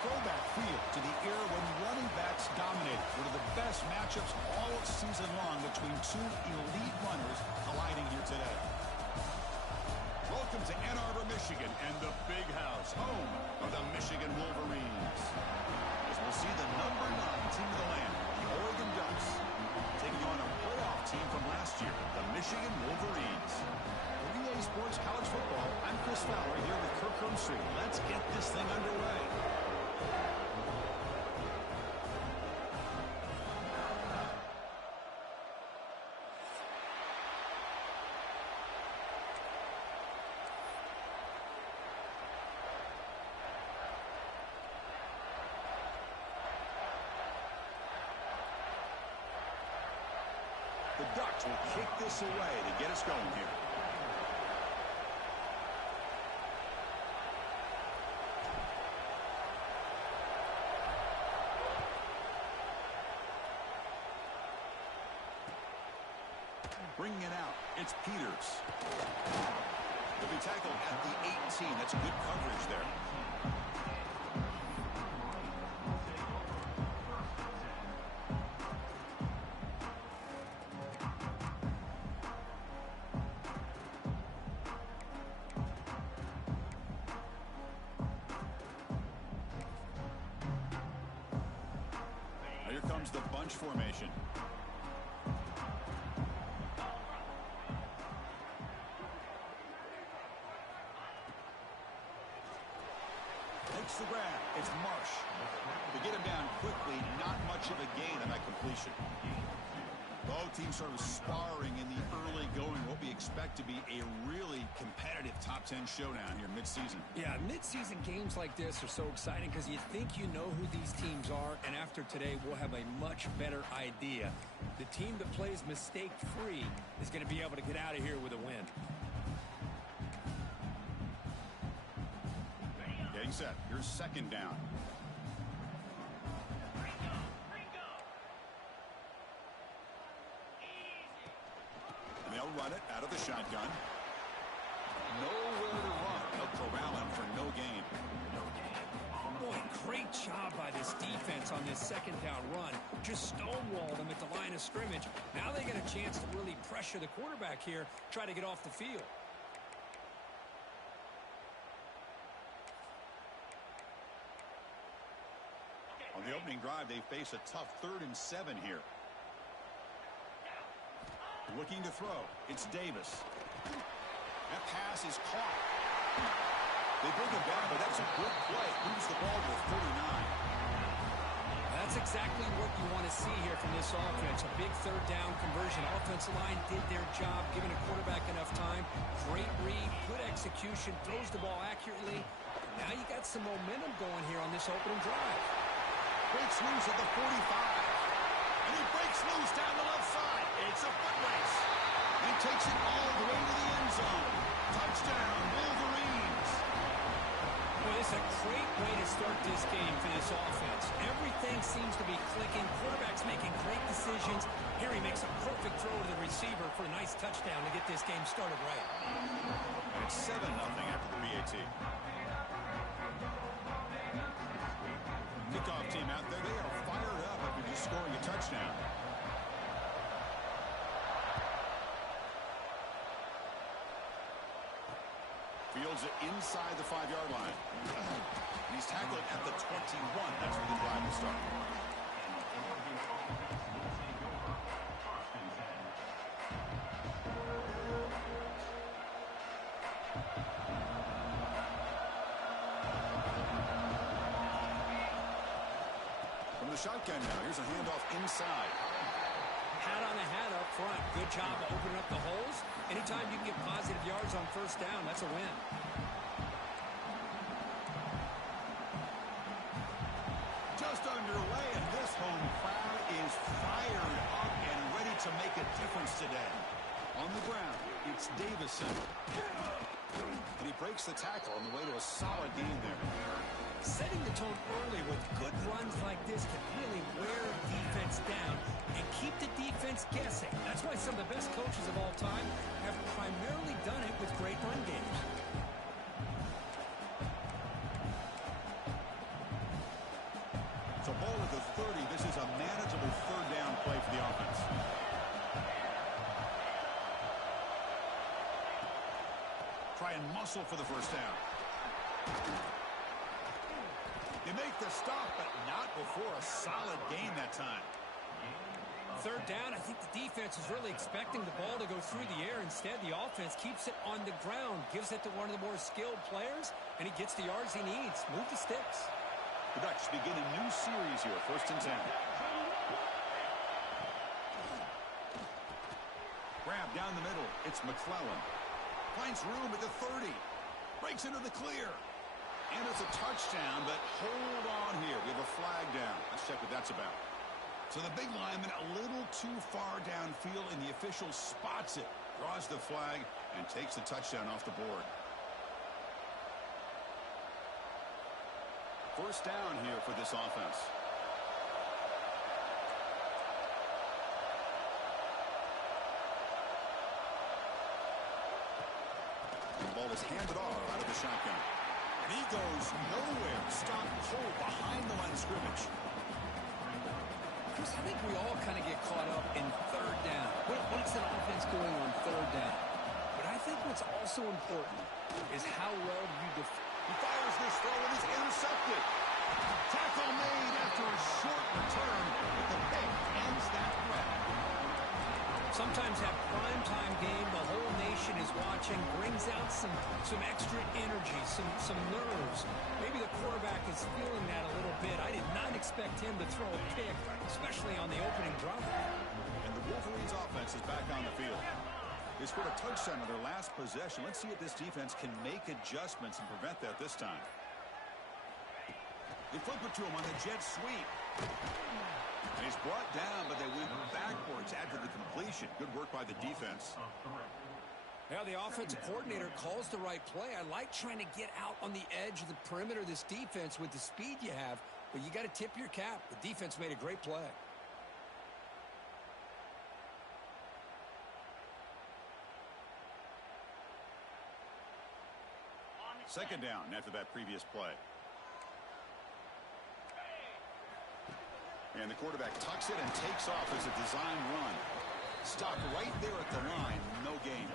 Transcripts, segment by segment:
throwback feel to the era when running backs dominated. One of the best matchups all season long between two elite runners colliding here today. Welcome to Ann Arbor, Michigan, and the Big House, home of the Michigan Wolverines. As we'll see the number 9 team of the land, the Oregon Ducks, taking on a playoff team from last year, the Michigan Wolverines. For EA Sports College Football, I'm Chris Fowler here with Kirk Hermstreet. Let's get this thing underway. The Ducks will kick this away to get us going here. Bringing it out, it's Peters. He'll be tackled at the 18. That's good coverage there. Here comes the bunch formation. Takes the grab. It's Marsh. To get him down quickly, not much of a gain on that completion. Both teams sort of sparring in the early going. What we expect to be a really competitive top 10 showdown here mid-season. Yeah, mid-season games like this are so exciting because you think you know who these teams are, and after today we'll have a much better idea. The team that plays mistake-free is going to be able to get out of here with a win. Getting set. Here's second down. And they'll run it out of the shotgun. Nowhere to run. They'll corral him for no gain. Boy, great job by this defense on this second down run. Just stonewalled them at the line of scrimmage. Now they get a chance to really pressure the quarterback here, try to get off the field. On the opening drive, they face a tough 3rd and 7 here. Looking to throw. It's Davis. That pass is caught. They bring him down, but that's a good play. Moves the ball to 49. That's exactly what you want to see here from this offense. A big 3rd down conversion. Offensive line did their job, giving a quarterback enough time. Great read, good execution, throws the ball accurately. Now you got some momentum going here on this opening drive. Breaks loose at the 45. And he breaks loose down the left side. It's a foot race. He takes it all the way to the end zone. Touchdown, Wolverines. Well, it's a great way to start this game for this offense. Everything seems to be clicking. Quarterback's making great decisions. Here he makes a perfect throw to the receiver for a nice touchdown to get this game started right. And it's 7-0 after the PAT. Kickoff team out there. They are fired up after just scoring a touchdown. Fields it inside the 5-yard line. He's tackled at the 21. That's where the drive will start. From the shotgun now, here's a handoff inside. Hat on the hat up front. Good job of opening up the holes. Anytime you can get positive yards on first down, that's a win. Just underway, and this home crowd is fired up and ready to make a difference today. On the ground, it's Davison. And he breaks the tackle on the way to a solid gain there. Setting the tone early with good runs like this can really wear defense down and keep the defense guessing. That's why some of the best coaches of all time have primarily done it with great run games. try and muscle for the first down. They make the stop, but not before a solid gain that time. Third down, I think the defense is really expecting the ball to go through the air. Instead, the offense keeps it on the ground, gives it to one of the more skilled players, and he gets the yards he needs. Move the sticks. The Ducks begin a new series here, 1st and 10. Grab down the middle. It's McClellan. Finds room at the 30. Breaks into the clear. And it's a touchdown, but hold on here. We have a flag down. Let's check what that's about. So the big lineman a little too far downfield, and the official spots it, draws the flag, and takes the touchdown off the board. First down here for this offense. The ball is handed off out of the shotgun. And he goes nowhere. Stop cold behind the line of scrimmage. Chris, I think we all kind of get caught up in third down. What's an offense doing on third down? But I think what's also important is how well you defend. He fires this throw and is intercepted. Tackle made after a short return, but the pick ends that threat. Sometimes that primetime game, the whole nation is watching, brings out some extra energy, some nerves. Maybe the quarterback is feeling that a little bit. I did not expect him to throw a pick, especially on the opening drive. And the Wolverines offense is back on the field. They scored a touchdown on their last possession. Let's see if this defense can make adjustments and prevent that this time. They flip it to him on the jet sweep. And he's brought down, but they went backwards after the completion. Good work by the defense. Yeah, the offensive coordinator calls the right play. I like trying to get out on the edge of the perimeter of this defense with the speed you have, but you got to tip your cap. The defense made a great play. Second down after that previous play. And the quarterback tucks it and takes off as a design run. Stop right there at the line. No gain.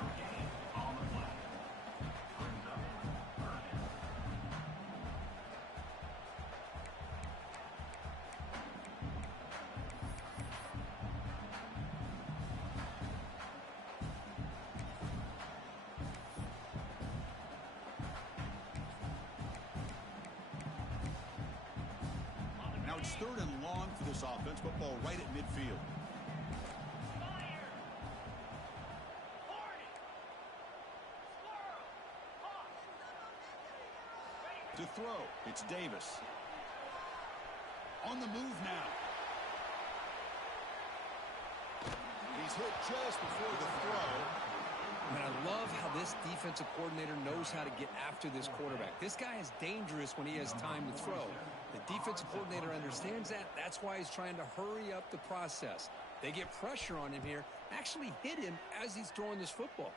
Now it's 3rd and long for this offense. Football right at midfield. To throw, it's Davis. On the move now. He's hit just before the throw. And I love how this defensive coordinator knows how to get after this quarterback. This guy is dangerous when he has time to throw. The defensive coordinator understands that. That's why he's trying to hurry up the process. They get pressure on him here, actually hit him as he's throwing this football.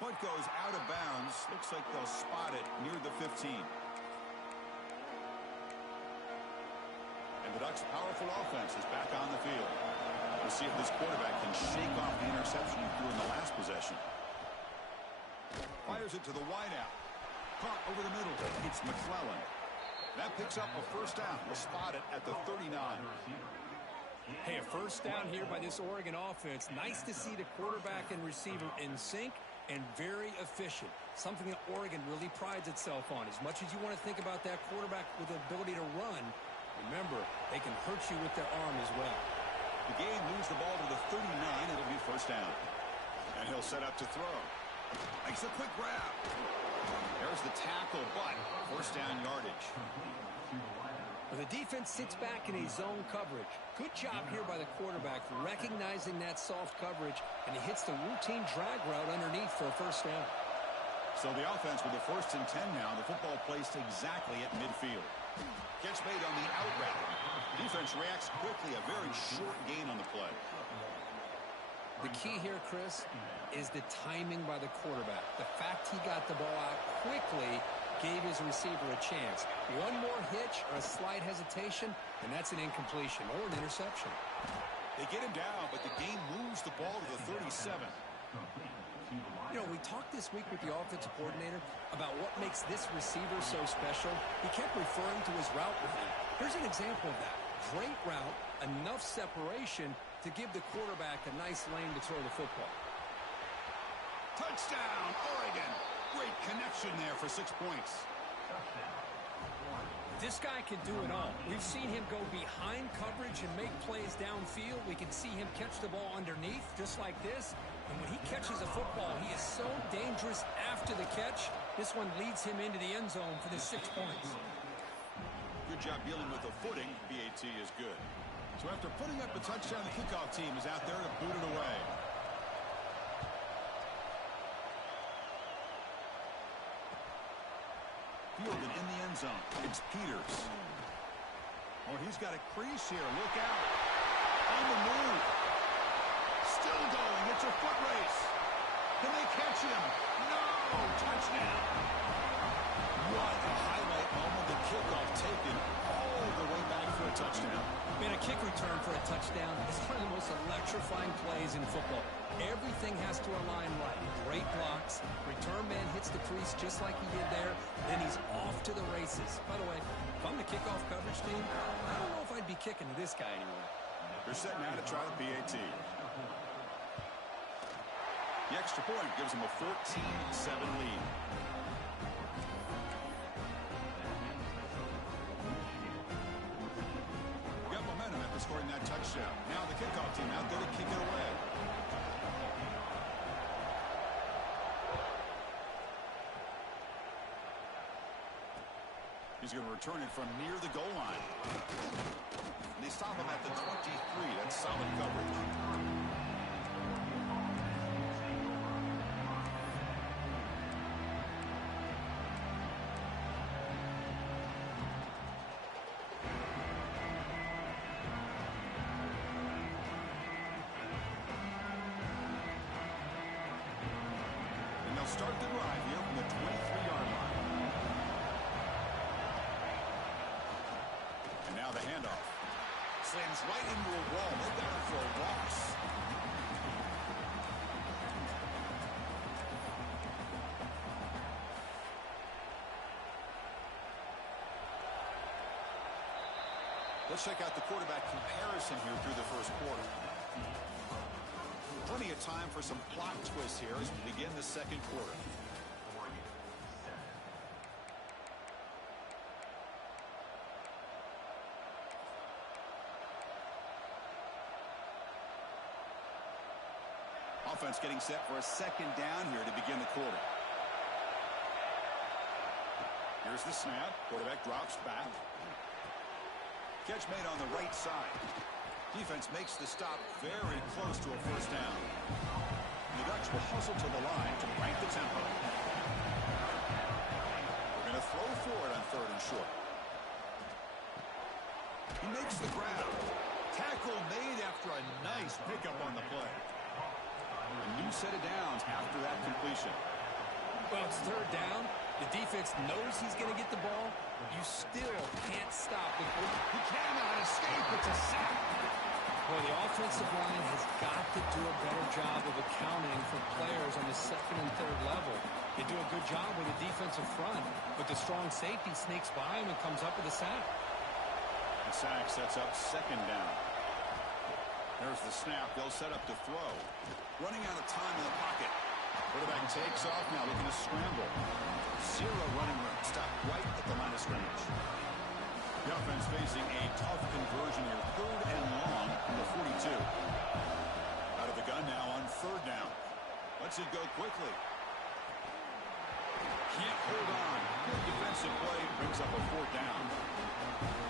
Punt goes out of bounds. Looks like they'll spot it near the 15. And the Ducks' powerful offense is back on the field. We'll see if this quarterback can shake off the interception he threw in the last possession. Fires it to the wideout. Caught over the middle. It's McClellan. That picks up a first down. We'll spot it at the 39. Hey, a first down here by this Oregon offense. Nice to see the quarterback and receiver in sync and very efficient. Something that Oregon really prides itself on. As much as you want to think about that quarterback with the ability to run, remember, they can hurt you with their arm as well. The game moves the ball to the 39. It'll be first down. And he'll set up to throw. Makes a quick grab. There's the tackle, but first down yardage. Well, the defense sits back in a zone coverage. Good job here by the quarterback recognizing that soft coverage, and he hits the routine drag route underneath for a first down. So the offense with the 1st and 10 now. The football placed exactly at midfield. Catch made on the out route. Defense reacts quickly. A very short gain on the play. The key here, Chris, is the timing by the quarterback. The fact he got the ball out quickly gave his receiver a chance. One more hitch or a slight hesitation, and that's an incompletion or an interception. They get him down, but the game moves the ball to the 37. You know, we talked this week with the offensive coordinator about what makes this receiver so special. He kept referring to his route running. Here's an example of that. Great route, enough separation to give the quarterback a nice lane to throw the football. Touchdown, Oregon. Great connection there for 6 points. This guy can do it all. We've seen him go behind coverage and make plays downfield. We can see him catch the ball underneath, just like this. And when he catches a football, he is so dangerous after the catch. This one leads him into the end zone for the 6 points. Good job dealing with the footing. BAT is good. So after putting up a touchdown, the kickoff team is out there to boot it away. Fielded in the end zone. It's Peters. Oh, he's got a crease here. Look out. On the move. Still going. It's a foot race. Can they catch him? No! Touchdown. What a highlight moment. The kickoff taken all the way back for a touchdown. Man, a kick return for a touchdown is one of the most electrifying plays in football. Everything has to align right. Great blocks. Return man hits the crease just like he did there. Then he's off to the races. By the way, if I'm the kickoff coverage team, I don't know if I'd be kicking to this guy anymore. They're setting out to try the PAT. The extra point gives them a 14-7 lead. Got momentum after scoring that touchdown. Now the kickoff team out there to kick it away. He's going to return it from near the goal line. And they stop him at the 23. That's solid coverage. And they'll start the drive here from the 23-yard line. Now the handoff. Slams right into a wall. They've got him for a loss. Let's check out the quarterback comparison here through the first quarter. Plenty of time for some plot twists here as we begin the second quarter. Offense getting set for a second down here to begin the quarter. Here's the snap. Quarterback drops back. Catch made on the right side. Defense makes the stop very close to a first down. The Ducks will hustle to the line to crank the tempo. We're going to throw for it on 3rd and short. He makes the grab. Tackle made after a nice pickup on the play. A new set of downs after that completion. Well, it's 3rd down. The defense knows he's going to get the ball. You still can't stop it. He cannot escape. It's a sack. Well, the offensive line has got to do a better job of accounting for players on the 2nd and 3rd level. They do a good job with the defensive front, but the strong safety sneaks by him and comes up with a sack. The sack sets up 2nd down. There's the snap. They'll set up to throw. Running out of time in the pocket. Quarterback takes off now, looking to scramble. Zero running room. Stop right at the line of scrimmage. The offense facing a tough conversion here. 3rd and long from the 42. Out of the gun now on 3rd down. Lets it go quickly. Can't hold on. Good defensive play. Brings up a 4th down.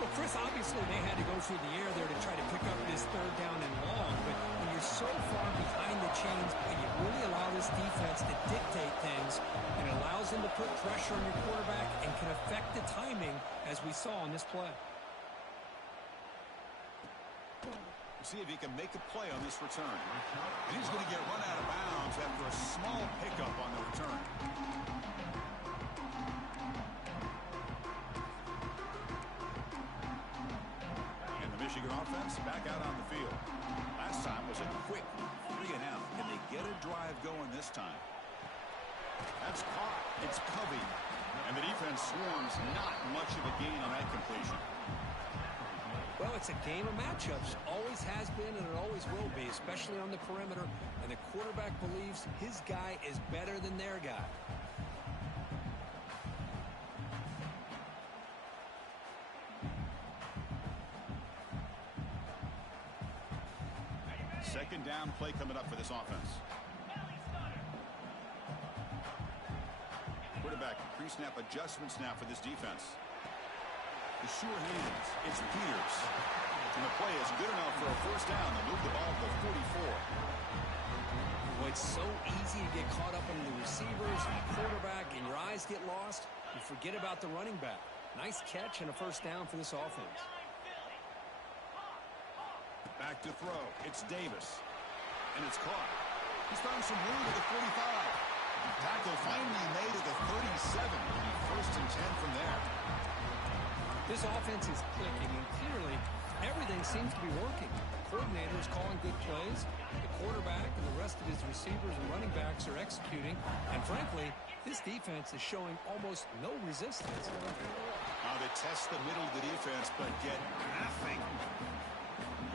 Well, Chris, obviously they had to go through the air there to try to pick up this 3rd down and long, but when you're so far behind the chains, you really allow this defense to dictate things, and it allows them to put pressure on your quarterback and can affect the timing, as we saw on this play. See if he can make a play on this return. And he's going to get run out of bounds after a small pickup on the return. Michigan offense back out on the field. Last time was a quick 3 and out. Can they get it drive going this time. That's caught. It's Covey. And the defense swarms. Not much of a gain on that completion. Well, it's a game of matchups. Always has been and it always will be, especially on the perimeter. And the quarterback believes his guy is better than their guy. Second down play coming up for this offense. Quarterback pre-snap adjustments now for this defense. The sure hands. It's Peters. And the play is good enough for a first down. They move the ball to the 44. Well, it's so easy to get caught up in the receivers and the quarterback, and your eyes get lost. You forget about the running back. Nice catch and a first down for this offense. Back to throw. It's Davis. And it's caught. He's found some room at the 45. Tackle finally made at the 37. First and 10 from there. This offense is clicking, and clearly everything seems to be working. The coordinator is calling good plays. The quarterback and the rest of his receivers and running backs are executing. And frankly, this defense is showing almost no resistance. They test the middle of the defense, but get nothing.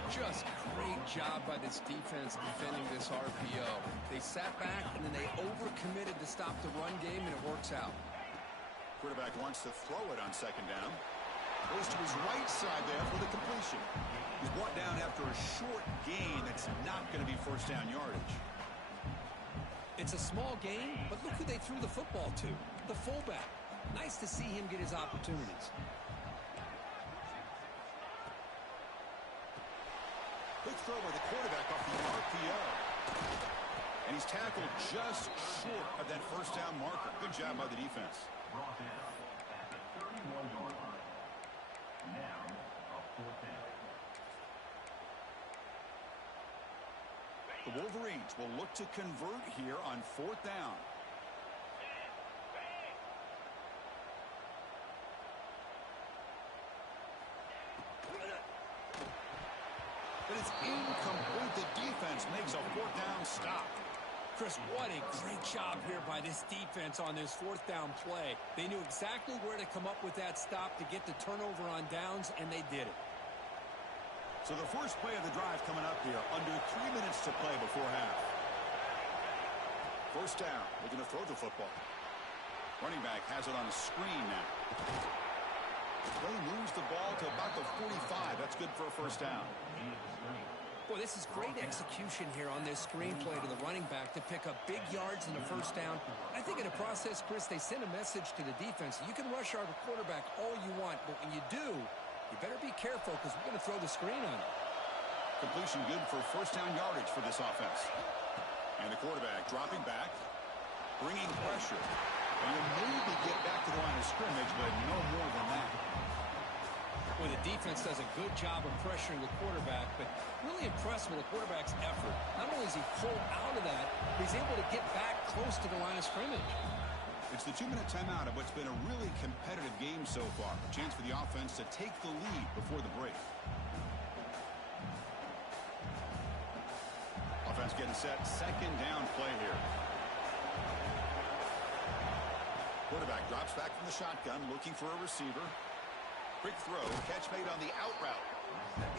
Just great job by this defense defending this RPO. They sat back, and then they overcommitted to stop the run game, and it works out. Quarterback wants to throw it on second down. Goes to his right side there for the completion. He's brought down after a short gain that's not going to be first down yardage. It's a small gain, but look who they threw the football to. The fullback. Nice to see him get his opportunities. Quick throw by the quarterback off the RPO. And he's tackled just short of that first down marker. Good job by the defense. The Wolverines will look to convert here on fourth down. But it's incomplete. The defense makes a fourth down stop. Chris, what a great job here by this defense on this fourth down play. They knew exactly where to come up with that stop to get the turnover on downs, and they did it. So the first play of the drive coming up here, under 3 minutes to play before half. First down, looking to throw the football. Running back has it on a screen now. Play moves the ball to about the 45. That's good for a first down. Boy, this is great execution here on this screenplay to the running back to pick up big yards in the first down. I think in the process, Chris, they send a message to the defense. You can rush our quarterback all you want, but when you do, you better be careful because we're going to throw the screen on him. Completion good for first down yardage for this offense. And the quarterback dropping back, bringing pressure. And will maybe get back to the line of scrimmage, but no more than that. Well, the defense does a good job of pressuring the quarterback, but really impressed with the quarterback's effort. Not only is he pulled out of that, but he's able to get back close to the line of scrimmage. It's the 2-minute timeout of what's been a really competitive game so far. A chance for the offense to take the lead before the break. Offense getting set. Second down play here. Quarterback drops back from the shotgun, looking for a receiver. Quick throw, catch made on the out route.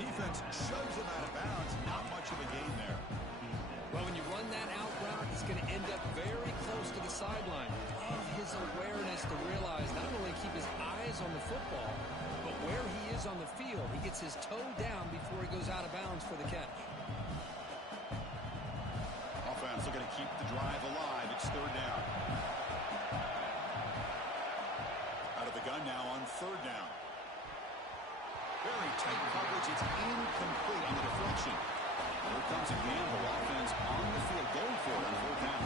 Defense shoves him out of bounds. Not much of a gain there. Well, when you run that out route, he's going to end up very close to the sideline. Love his awareness to realize not only keep his eyes on the football, but where he is on the field. He gets his toe down before he goes out of bounds for the catch. Offense looking to keep the drive alive. It's third down. Out of the gun now on third down. Very tight coverage. It's incomplete on the deflection. Here comes a gamble. Offense on the field going for it on fourth down.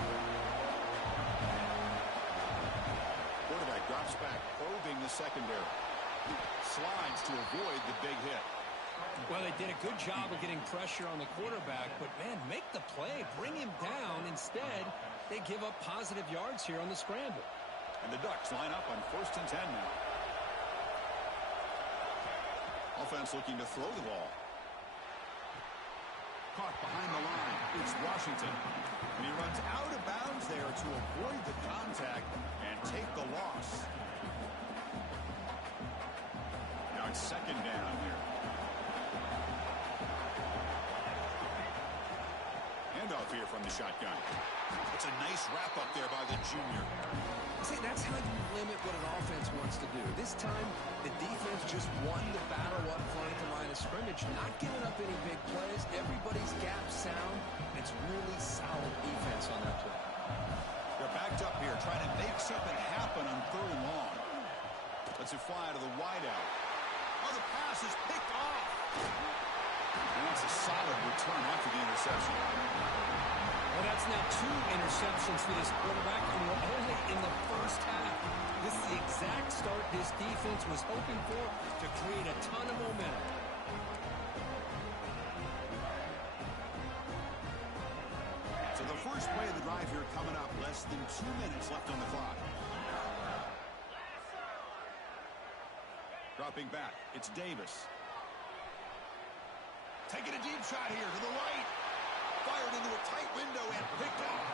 Quarterback drops back, probing the secondary. Slides to avoid the big hit. Well, they did a good job of getting pressure on the quarterback, but, man, make the play. Bring him down. Instead, they give up positive yards here on the scramble. And the Ducks line up on first and 10 now. Offense looking to throw the ball. Caught behind the line. It's Washington. And he runs to avoid the contact and take the loss. Now it's second down here. Handoff here from the shotgun. It's a nice wrap-up there by the junior. See, that's how you limit what an offense wants to do. This time, the defense just won the battle up front at the line of scrimmage, not giving up any big plays. Everybody's gap sound. It's really solid defense on that play. They're backed up here, trying to make something happen on third and long. Lets it fly to the wideout. Oh, the pass is picked off. And that's a solid return after the interception. Well, that's now 2 interceptions for this quarterback, and we're only in the first half. This is the exact start this defense was hoping for to create a ton of momentum. So the first play of the drive here coming up. Less than 2 minutes left on the clock. Dropping back, it's Davis. Taking a deep shot here to the right. Fired into a tight window and picked off.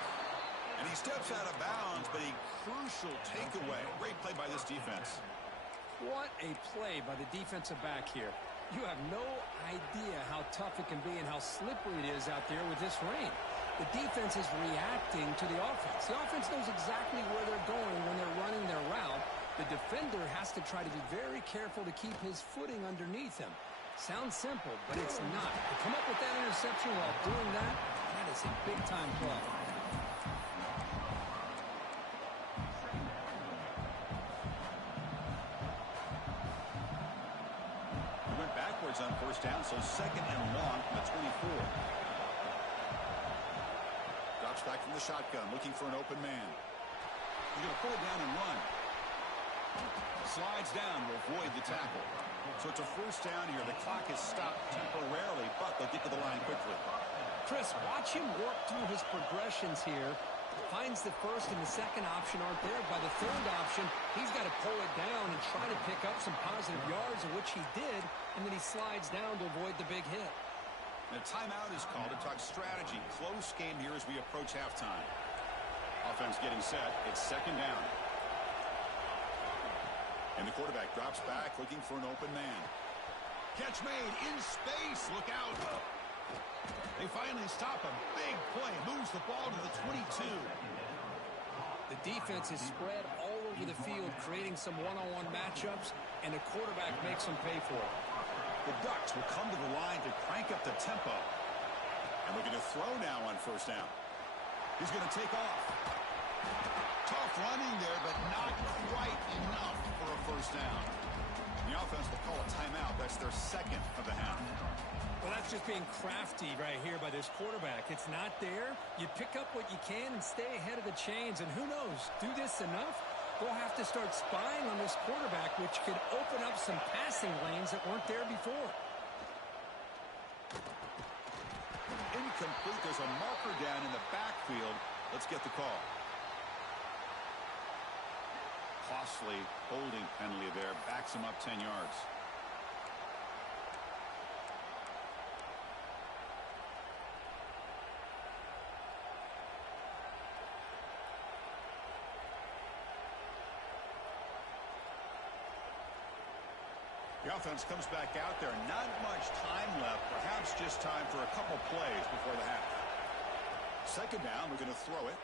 And he steps out of bounds, but a crucial takeaway. Great play by this defense. What a play by the defensive back here. You have no idea how tough it can be and how slippery it is out there with this rain. The defense is reacting to the offense. The offense knows exactly where they're going when they're running their route. The defender has to try to be very careful to keep his footing underneath him. Sounds simple, but it's not. To come up with that interception while doing that, that is a big-time play. He went backwards on first down, so second and long from the 24. Drops back from the shotgun, looking for an open man. He's going to pull it down and run. Slides down to avoid the tackle. So it's a first down here. The clock is stopped temporarily, but they'll get to the line quickly. Chris, watch him work through his progressions here. Finds the first and the second option aren't there. By the third option, he's got to pull it down and try to pick up some positive yards, of which he did, and then he slides down to avoid the big hit. And a timeout is called to talk strategy. Close game here as we approach halftime. Offense getting set. It's second down. And the quarterback drops back, looking for an open man. Catch made in space. Look out. They finally stop a big play. Moves the ball to the 22. The defense is spread all over the field, creating some one-on-one matchups, and the quarterback makes them pay for it. The Ducks will come to the line to crank up the tempo. And looking to throw now on first down. He's going to take off. Tough running there, but not quite enough for a first down. The offense will call a timeout. That's their second of the half. Well, that's just being crafty right here by this quarterback. It's not there. You pick up what you can and stay ahead of the chains. And who knows, do this enough, they'll have to start spying on this quarterback, which could open up some passing lanes that weren't there before. Incomplete. There's a marker down in the backfield. Let's get the call. Costly holding penalty there. Backs him up 10 yards. The offense comes back out there. Not much time left. Perhaps just time for a couple plays before the half. Second down. We're going to throw it.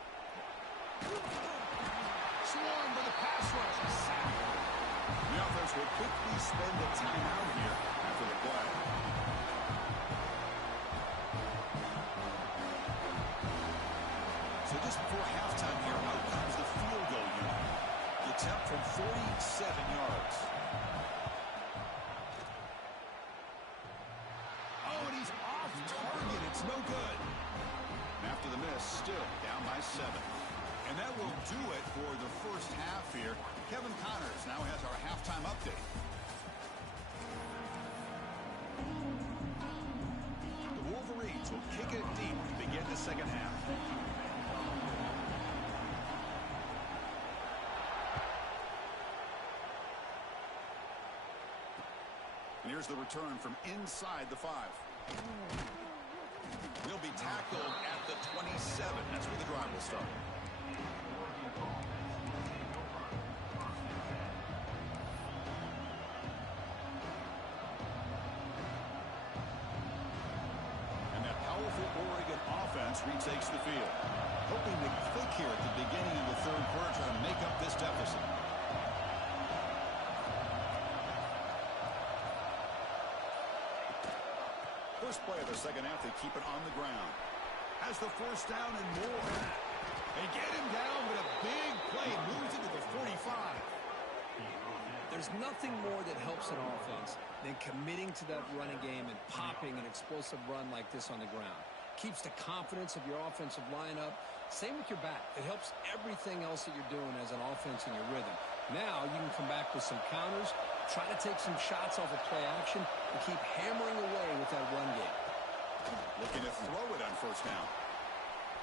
Swarmed by the pass rush. The offense will quickly spend a timeout here after the play. So just before halftime here, out comes the field goal unit. The attempt from 47 yards. Oh, and he's off target. It's no good. And after the miss, still down by 7. And that will do it for the first half here. Kevin Connors now has our halftime update. The Wolverines will kick it deep to begin the second half. And here's the return from inside the 5. He'll be tackled at the 27. That's where the drive will start. takes the field. Hoping to click here at the beginning of the third quarter, trying to make up this deficit. First play of the second half, they keep it on the ground. Has the first down and more. They get him down, but a big play moves into the 45. There's nothing more that helps an offense than committing to that running game and popping an explosive run like this on the ground. Keeps the confidence of your offensive lineup. Same with your back. It helps everything else that you're doing as an offense in your rhythm. Now you can come back with some counters, try to take some shots off of play action, and keep hammering away with that run game. Looking to throw it on first down.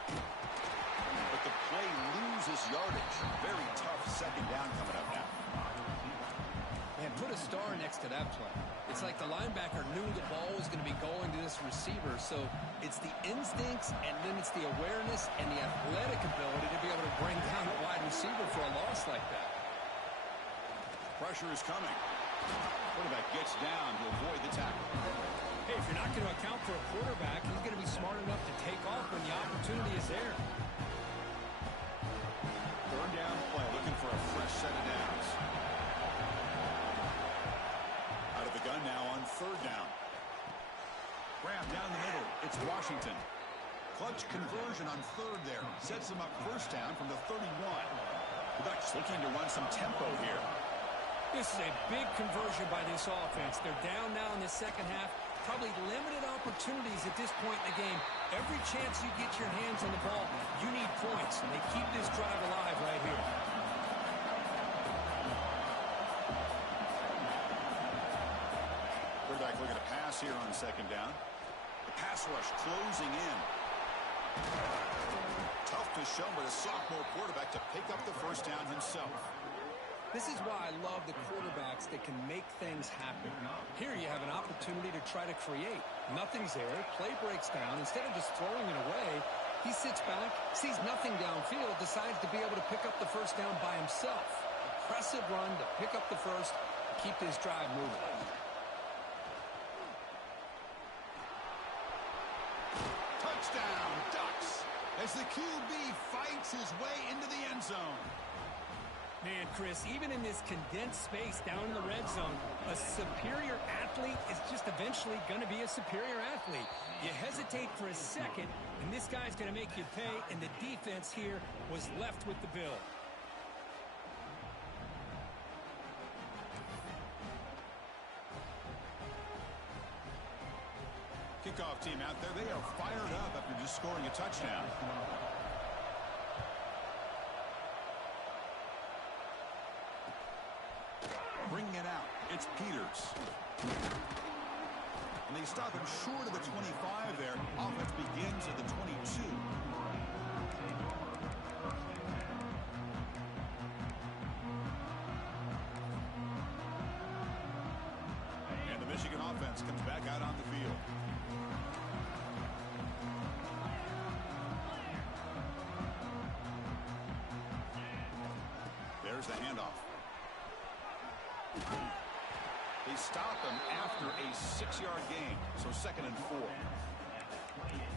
But the play loses yardage. Very tough second down coming up now. Man, put a star next to that play. It's like the linebacker knew the ball was going to be going to this receiver, so it's the instincts and then it's the awareness and the athletic ability to be able to bring down the wide receiver for a loss like that. Pressure is coming. Quarterback gets down to avoid the tackle. Hey, if you're not going to account for a quarterback, he's going to be smart enough to take off when the opportunity is there. Third down play, looking for a fresh set of downs. Out of the gun now on third down. Grab down the middle. It's Washington. Clutch conversion on third there. Sets them up first down from the 31. The Ducks looking to run some tempo here. This is a big conversion by this offense. They're down now in the second half. Probably limited opportunities at this point in the game. Every chance you get your hands on the ball, you need points. And they keep this drive alive right here. Quarterback looking to pass here on second down. The pass rush closing in. Tough to show with a sophomore quarterback to pick up the first down himself. This is why I love the quarterbacks that can make things happen. Here you have an opportunity to try to create. Nothing's there. Play breaks down. Instead of just throwing it away, he sits back, sees nothing downfield, decides to be able to pick up the first down by himself. Impressive run to pick up the first, keep this drive moving. Touchdown, Ducks, as the QB fights his way into the end zone. Man, Chris, even in this condensed space down in the red zone, a superior athlete is just eventually going to be a superior athlete. You hesitate for a second, and this guy's going to make you pay, and the defense here was left with the bill. Kickoff team out there, they are fired up after just scoring a touchdown. Bringing it out, it's Peters. And they stop him short of the 25 there. Offense begins at the 22. And the Michigan offense comes back out on the field. There's the handoff. They stop him after a 6-yard gain, so 2nd and 4.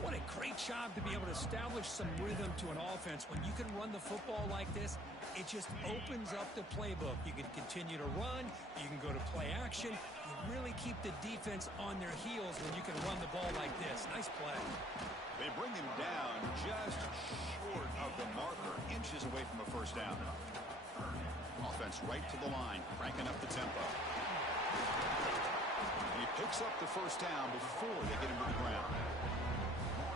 What a great job to be able to establish some rhythm to an offense. When you can run the football like this, it just opens up the playbook. You can continue to run. You can go to play action. You really keep the defense on their heels when you can run the ball like this. Nice play. They bring him down just short of the marker, inches away from a first down. Offense right to the line, cranking up the tempo. He picks up the first down before they get him to the ground.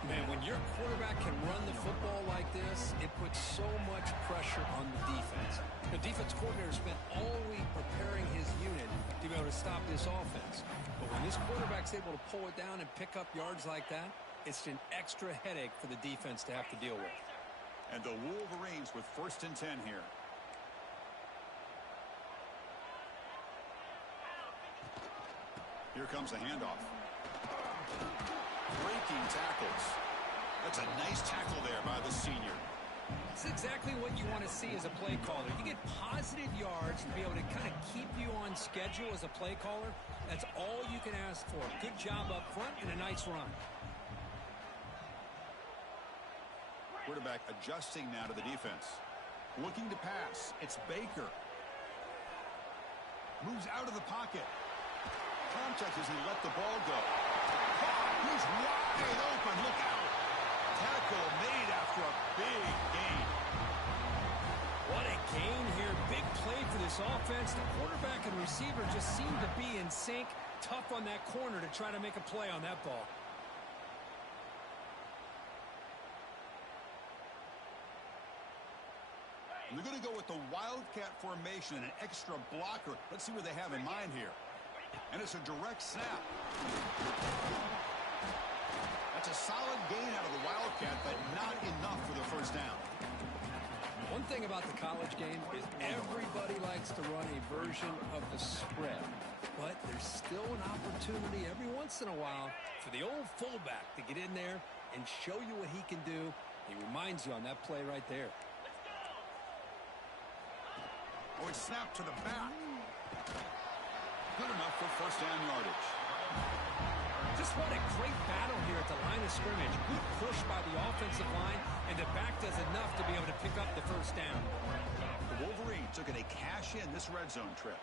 Man, when your quarterback can run the football like this, it puts so much pressure on the defense. The defense coordinator spent all week preparing his unit to be able to stop this offense. But when this quarterback's able to pull it down and pick up yards like that, it's an extra headache for the defense to have to deal with. And the Wolverines with 1st and 10 here. Here comes the handoff. Breaking tackles. That's a nice tackle there by the senior. It's exactly what you want to see as a play caller. You get positive yards to be able to kind of keep you on schedule as a play caller. That's all you can ask for. Good job up front and a nice run. quarterback adjusting now to the defense. Looking to pass. It's Baker. Moves out of the pocket. Contact as he let the ball go. He's wide open. Look out. Tackle made after a big gain. What a gain here. Big play for this offense. The quarterback and receiver just seem to be in sync. Tough on that corner to try to make a play on that ball. They're going to go with the Wildcat formation and an extra blocker. Let's see what they have in mind here. And it's a direct snap. That's a solid gain out of the Wildcat, but not enough for the first down. One thing about the college game is everybody likes to run a version of the spread. But there's still an opportunity every once in a while for the old fullback to get in there and show you what he can do. He reminds you on that play right there. Oh, it's snapped to the back. Good enough for first down yardage. Just what a great battle here at the line of scrimmage. Good push by the offensive line, and the back does enough to be able to pick up the first down. The Wolverines looking to cash in this red zone trip.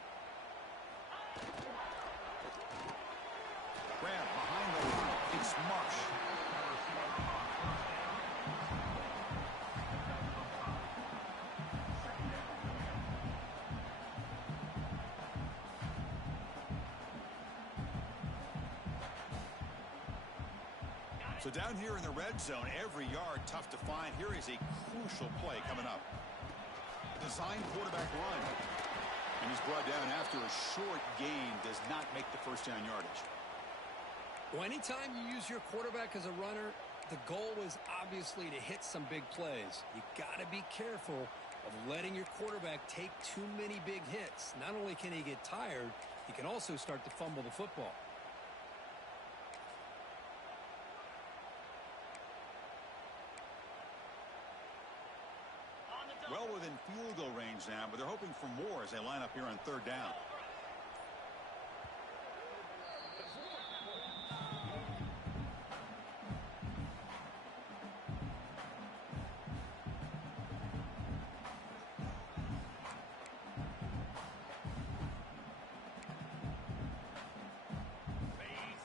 Grab behind the line. It's Marsh. So down here in the red zone, every yard tough to find. Here is a crucial play coming up. Design quarterback run. And he's brought down after a short gain. Does not make the first down yardage. Well, anytime you use your quarterback as a runner, the goal is obviously to hit some big plays. You got to be careful of letting your quarterback take too many big hits. Not only can he get tired, he can also start to fumble the football. Well within field goal range now, but they're hoping for more as they line up here on third down.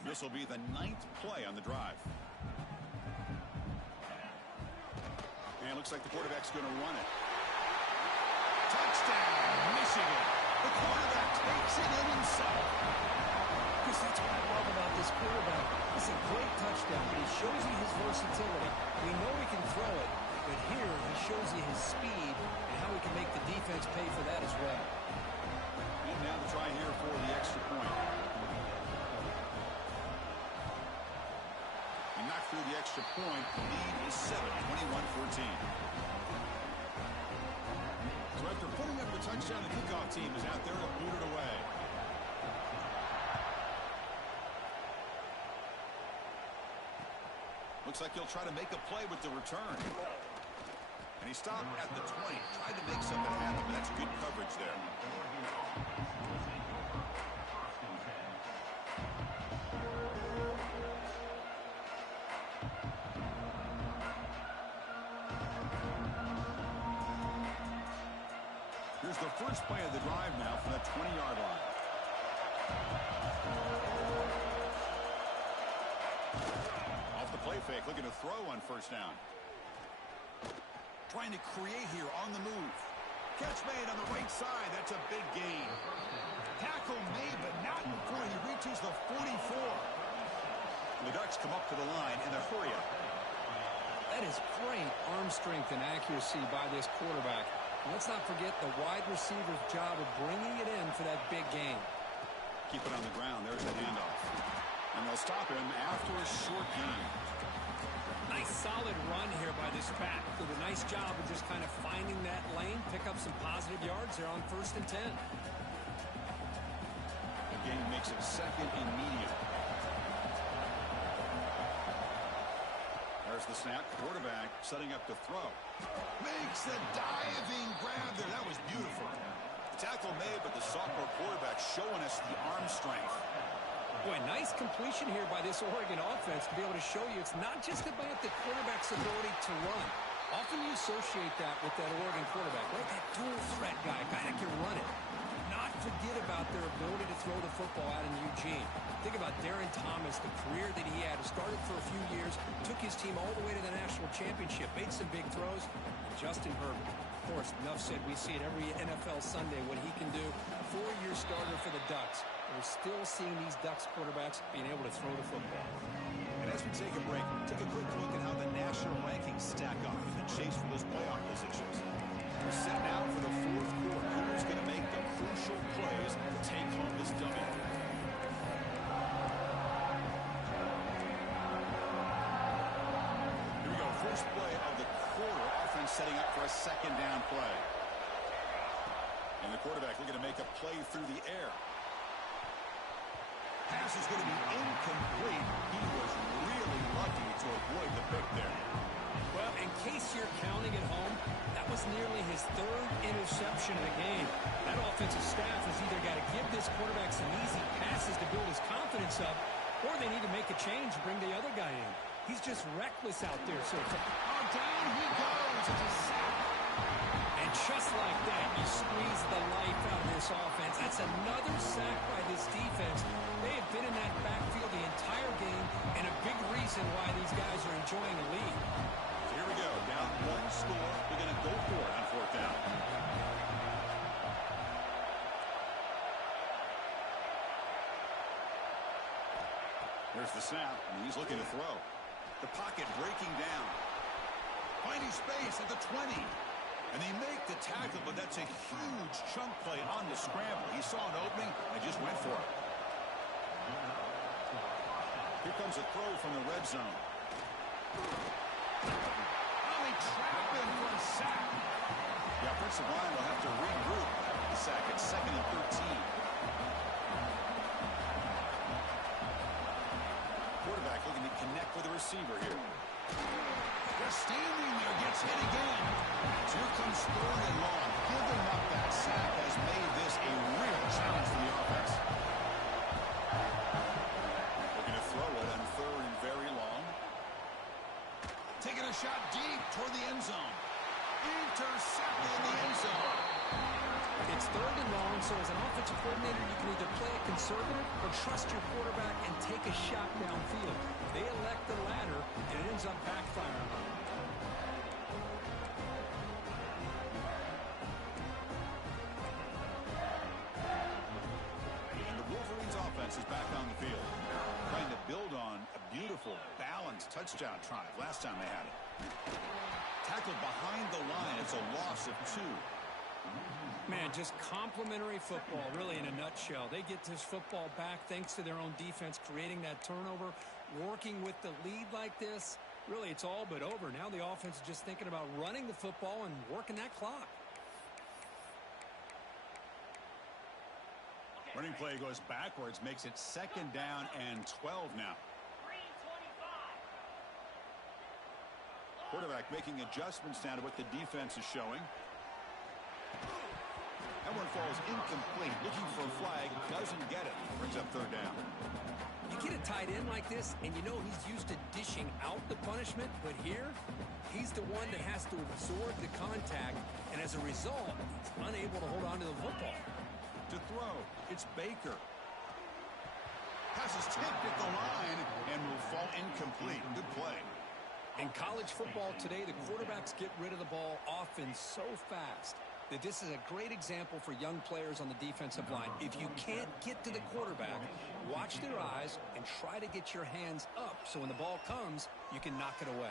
This will be the 9th play on the drive. And it looks like the quarterback's going to run it. Touchdown, Michigan. The quarterback takes it in himself. Because that's what I love about this quarterback. It's a great touchdown, but he shows you his versatility. We know he can throw it, but here he shows you his speed and how he can make the defense pay for that as well. And now the try here for the extra point. He knocked through the extra point. The lead is 7, 21-14. So after putting up the touchdown, the kickoff team is out there to boot it away. Looks like he'll try to make a play with the return. And he stopped at the 20. Tried to make something happen, but that's good coverage there. Here's the first play of the drive now from the 20-yard line. Off the play fake, looking to throw on first down. Trying to create here on the move. Catch made on the right side. That's a big gain. Tackle made, but not before he reaches the 44. The Ducks come up to the line in a hurry up. That is great arm strength and accuracy by this quarterback. Let's not forget the wide receiver's job of bringing it in for that big game. Keep it on the ground. There's the handoff. And they'll stop him after a short gain. Nice solid run here by this back. Did a nice job of just kind of finding that lane, pick up some positive yards there on 1st and 10. The game makes it 2nd and medium. There's the snap. Quarterback setting up to throw. Makes the diving grab there. That was beautiful. The tackle made, but the sophomore quarterback showing us the arm strength. Boy, nice completion here by this Oregon offense to be able to show you it's not just about the quarterback's ability to run. Often you associate that with that Oregon quarterback, right? That dual threat guy that can run it. Not forget about their ability to throw the football out in Eugene. Think about Darren Thomas, the career that he had. Started for a few years, took his team all the way to the national championship, made some big throws. And Justin Herbert, of course, enough said, we see it every NFL Sunday what he can do. 4-year starter for the Ducks. We're still seeing these Ducks quarterbacks being able to throw the football. And as we take a break, take a quick look at how the national rankings stack up in the chase for those playoff positions. We're set now for the fourth quarter. Who's going to make the crucial plays to take home this W? Here we go. First play of the quarter. Offense setting up for a second down play. And the quarterback looking to make a play through the air. Pass is going to be incomplete. He was really lucky to avoid the pick there. Well, in case you're counting at home, that was nearly his third interception of the game. That offensive staff has either got to give this quarterback some easy passes to build his confidence up, or they need to make a change and bring the other guy in. He's just reckless out there. So down he goes. It's a sack. And just like that, you squeeze the life out of this offense. That's another sack by this defense. They have been in that backfield the entire game, and a big reason why these guys are enjoying a lead. So here we go. Down one score. They're going to go for it on fourth down. There's the snap, and he's looking to throw. The pocket breaking down. Finding space at the 20. And they make the tackle, but that's a huge chunk play on the scramble. He saw an opening and just went for it. Here comes a throw from the red zone. Oh, they trap him for a sack. The offensive line will have to regroup. The sack at 2nd and 13. Quarterback looking to connect with the receiver here. Just standing there, gets hit again. So here comes 3rd and long. Giving up that sack has made this a real challenge for the offense. Looking to throw it on 3rd and very long. Taking a shot deep toward the end zone. Intercepted in the end zone. It's 3rd and long, so as an offensive coordinator, you can either play it conservative or trust your quarterback and take a shot downfield. They elect the latter, and it ends up backfiring on them. And the Wolverines offense is back on the field, trying to build on a beautiful, balanced touchdown drive last time they had it. Tackled behind the line. It's a loss of 2. Man, just complimentary football, really, in a nutshell. They get this football back thanks to their own defense, creating that turnover, working with the lead like this. Really, it's all but over. Now the offense is just thinking about running the football and working that clock. Running play goes backwards, makes it 2nd down and 12 now. Quarterback making adjustments now to what the defense is showing. That one falls incomplete. Looking for a flag. Doesn't get it. Brings up 3rd down. You get a tight end like this, and you know he's used to dishing out the punishment, but here, he's the one that has to absorb the contact, and as a result, he's unable to hold on to the football. To throw, it's Baker. Pass is tipped at the line and will fall incomplete. Good play. In college football today, the quarterbacks get rid of the ball often so fast that this is a great example for young players on the defensive line. If you can't get to the quarterback, watch their eyes and try to get your hands up so when the ball comes, you can knock it away.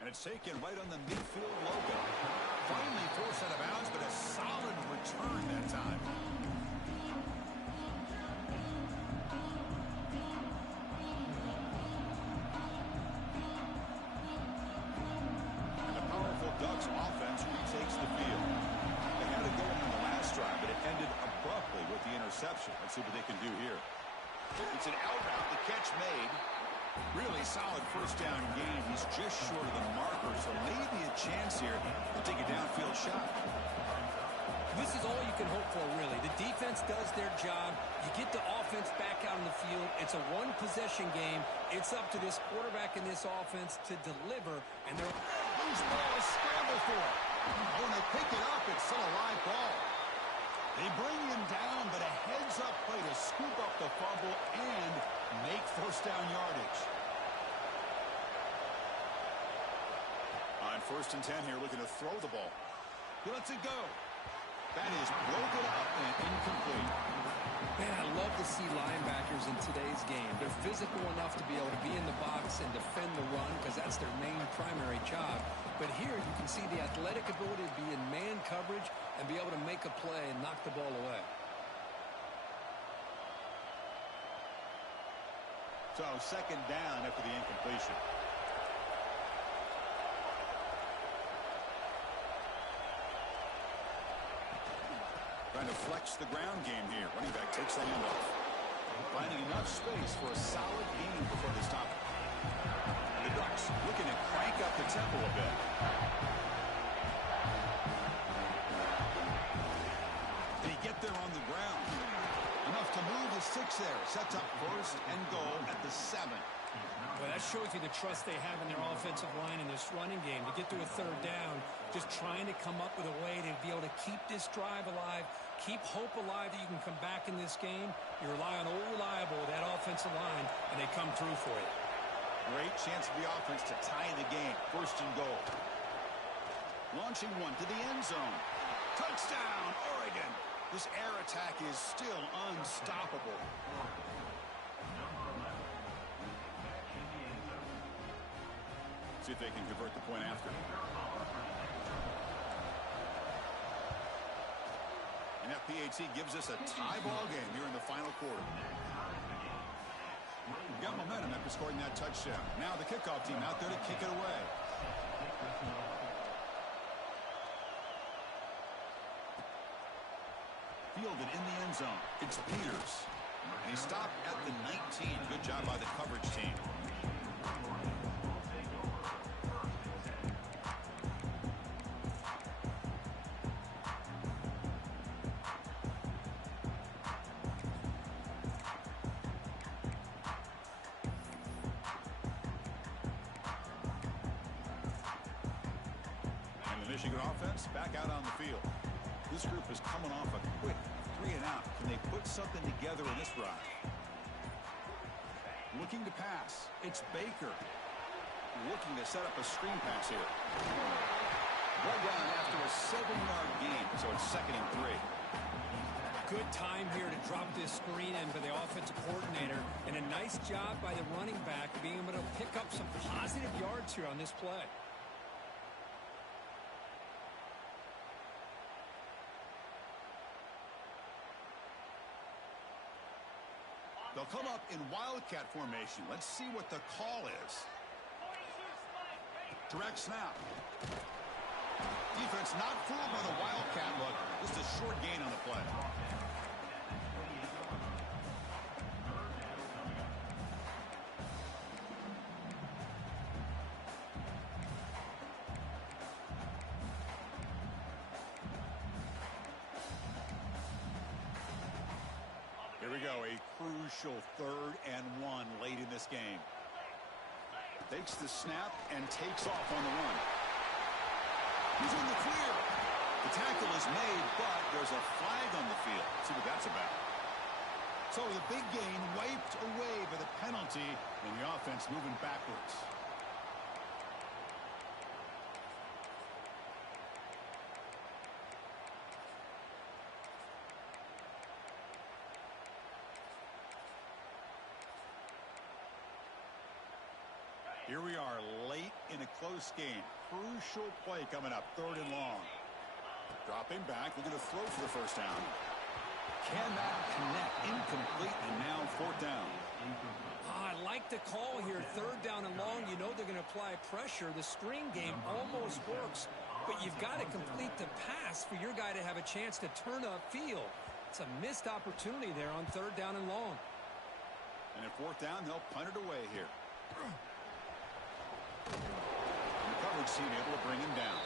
And it's taken right on the midfield logo. Finally forced out of bounds, but a solid return that time. Ducks offense retakes the field. They had it going on the last drive, but it ended abruptly with the interception. Let's see what they can do here. It's an out route. The catch made. Really solid first down game. He's just short of the marker, so maybe a chance here to take a downfield shot. This is all you can hope for, really. The defense does their job. You get the offense back out on the field. It's a one-possession game. It's up to this quarterback and this offense to deliver. And they're loose ball is scrambled for. When they pick it up, it's still a live ball. They bring him down, but a heads-up play to scoop up the fumble and make first down yardage. On 1st and 10 here, looking to throw the ball. He lets it go. That is broken up and incomplete. Man, I love to see linebackers in today's game. They're physical enough to be able to be in the box and defend the run because that's their main primary job. But here you can see the athletic ability to be in man coverage and be able to make a play and knock the ball away. So 2nd down after the incompletion. Trying to flex the ground game here. Running back takes the handoff. Finding enough space for a solid gain before they stop. The Ducks looking to crank up the tempo a bit. They get there on the ground. Enough to move the 6 there. Sets up 1st and goal at the 7. Well, that shows you the trust they have in their offensive line in this running game. To get to a 3rd down, just trying to come up with a way to be able to keep this drive alive, keep hope alive that you can come back in this game. You rely on old reliable, that offensive line, and they come through for you. Great chance for the offense to tie the game. 1st and goal. Launching one to the end zone. Touchdown, Oregon. This air attack is still unstoppable. See if they can convert the point after. And FPAT gives us a tie ball game here in the final quarter. Got momentum after scoring that touchdown. Now the kickoff team out there to kick it away. Fielded in the end zone. It's Peters. And he stopped at the 19. Good job by the coverage team. Michigan offense back out on the field. This group is coming off a quick 3 and out. Can they put something together in this drive? Looking to pass. It's Baker. Looking to set up a screen pass here. Ball down after a 7-yard gain, so it's 2nd and 3. Good time here to drop this screen in for the offensive coordinator, and a nice job by the running back being able to pick up some positive yards here on this play. They'll come up in Wildcat formation. Let's see what the call is. Direct snap. Defense not fooled by the Wildcat look. Just a short gain on the play. Here we go, a crucial 3rd and 1 late in this game. Takes the snap and takes off on the run. He's in the clear. The tackle is made, but there's a flag on the field. Let's see what that's about. So the big gain wiped away by the penalty, and the offense moving backwards. Here we are late in a close game. Crucial play coming up, 3rd and long. Dropping back, looking to throw for the 1st down. Cannot connect, incomplete, and now 4th down. I like the call here, 3rd down and long. You know they're going to apply pressure. The screen game almost works, but you've got to complete the pass for your guy to have a chance to turn upfield. It's a missed opportunity there on 3rd down and long. And at 4th down, they'll punt it away here. And the coverage team able to bring him down.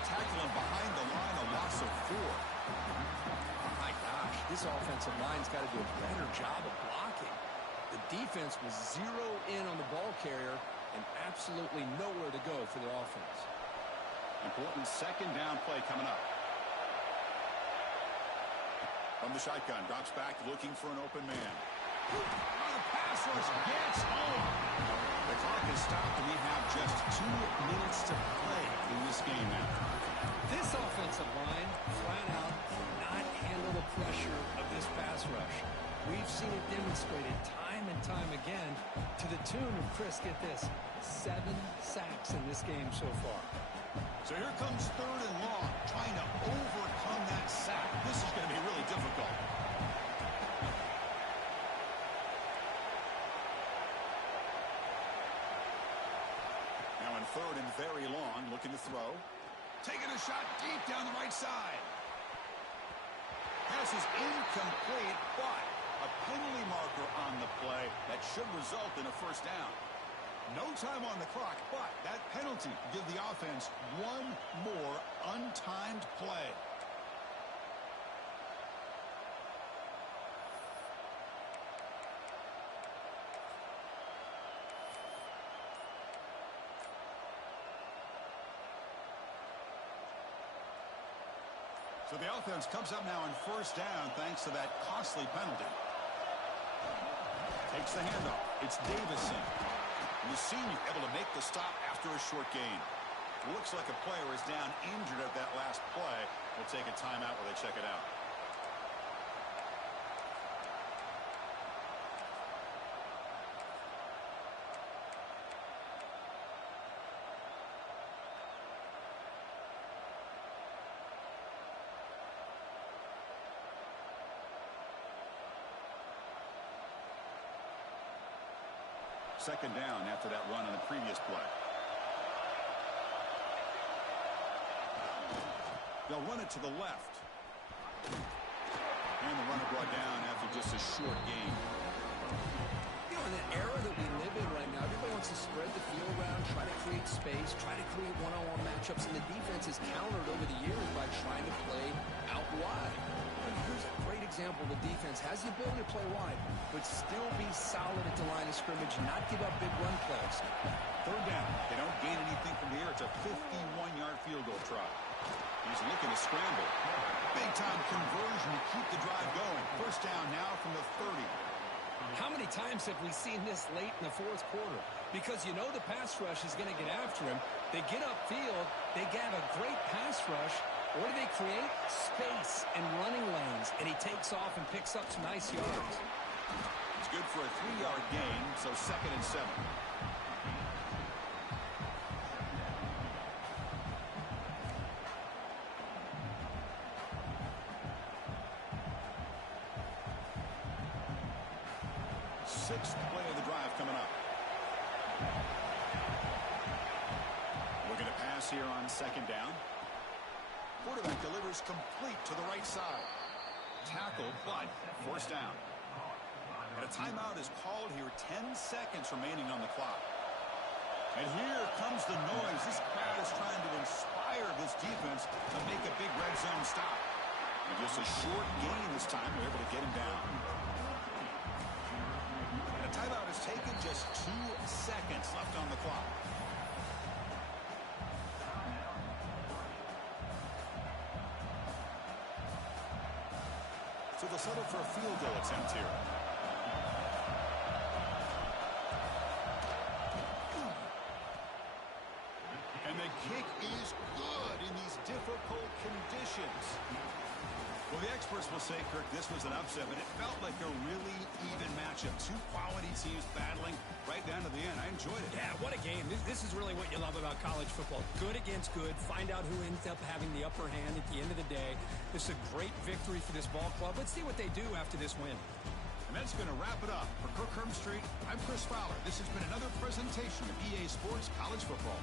they tackle him behind the line, a loss of 4. Oh my gosh, this offensive line's got to do a better job of blocking. The defense was 0 in on the ball carrier and absolutely nowhere to go for the offense. Important second down play coming up. From the shotgun, drops back looking for an open man. On the pass rush, gets home. The clock is stopped, and we have just 2 minutes to play in this game now. This offensive line, flat out, cannot handle the pressure of this pass rush. We've seen it demonstrated time and time again to the tune of, Chris, get this, 7 sacks in this game so far. So here comes 3rd and long, trying to overcome that sack. This is going to be really difficult. Now in 3rd and very long, looking to throw. Taking a shot deep down the right side. Pass is incomplete, but a penalty marker on the play that should result in a first down. No time on the clock, but that penalty give the offense 1 more untimed play. So the offense comes up now on first down thanks to that costly penalty. Takes the handoff. It's Davison. And the senior able to make the stop after a short gain. Looks like a player is down injured at that last play. We'll take a timeout while they check it out. Second down after that run on the previous play. They'll run it to the left. And the runner brought down after just a short gain. You know, in the era that we live in right now, everybody wants to spread the field around, try to create space, try to create one-on-one matchups, and the defense is countered over the years by trying to play out wide. And here's a great example. The defense has the ability to play wide, but still be solid at the line of scrimmage, not give up big run plays. Third down. They don't gain anything from here. It's a 51-yard field goal try. He's looking to scramble. Big-time conversion to keep the drive going. First down now from the 30. How many times have we seen this late in the 4th quarter? Because you know the pass rush is going to get after him. They get upfield. They have a great pass rush. What do they create? Space and running lanes. And he takes off and picks up some nice yards. It's good for a 3-yard gain, so 2nd and 7. Sixth play of the drive coming up. Looking to pass here on second down. Quarterback delivers complete to the right side. Tackle, but forced down. And a timeout is called here. 10 seconds remaining on the clock. And here comes the noise. This crowd is trying to inspire this defense to make a big red zone stop. And just a short gain this time. They're able to get him down. And a timeout is taken. Just 2 seconds left on the clock. So they'll settle for a field goal attempt here. And the kick is good in these difficult conditions. Well, the experts will say, Kirk, this was an upset, but it felt like a really even matchup. 2 quality teams battling right down to the end. I enjoyed it. Yeah, what a game. This is really what you love about college football. Good against good. Find out who ends up having the upper hand at the end of the day. This is a great victory for this ball club. Let's see what they do after this win. And that's going to wrap it up. For Kirk Herbstreit, I'm Chris Fowler. This has been another presentation of EA Sports College Football.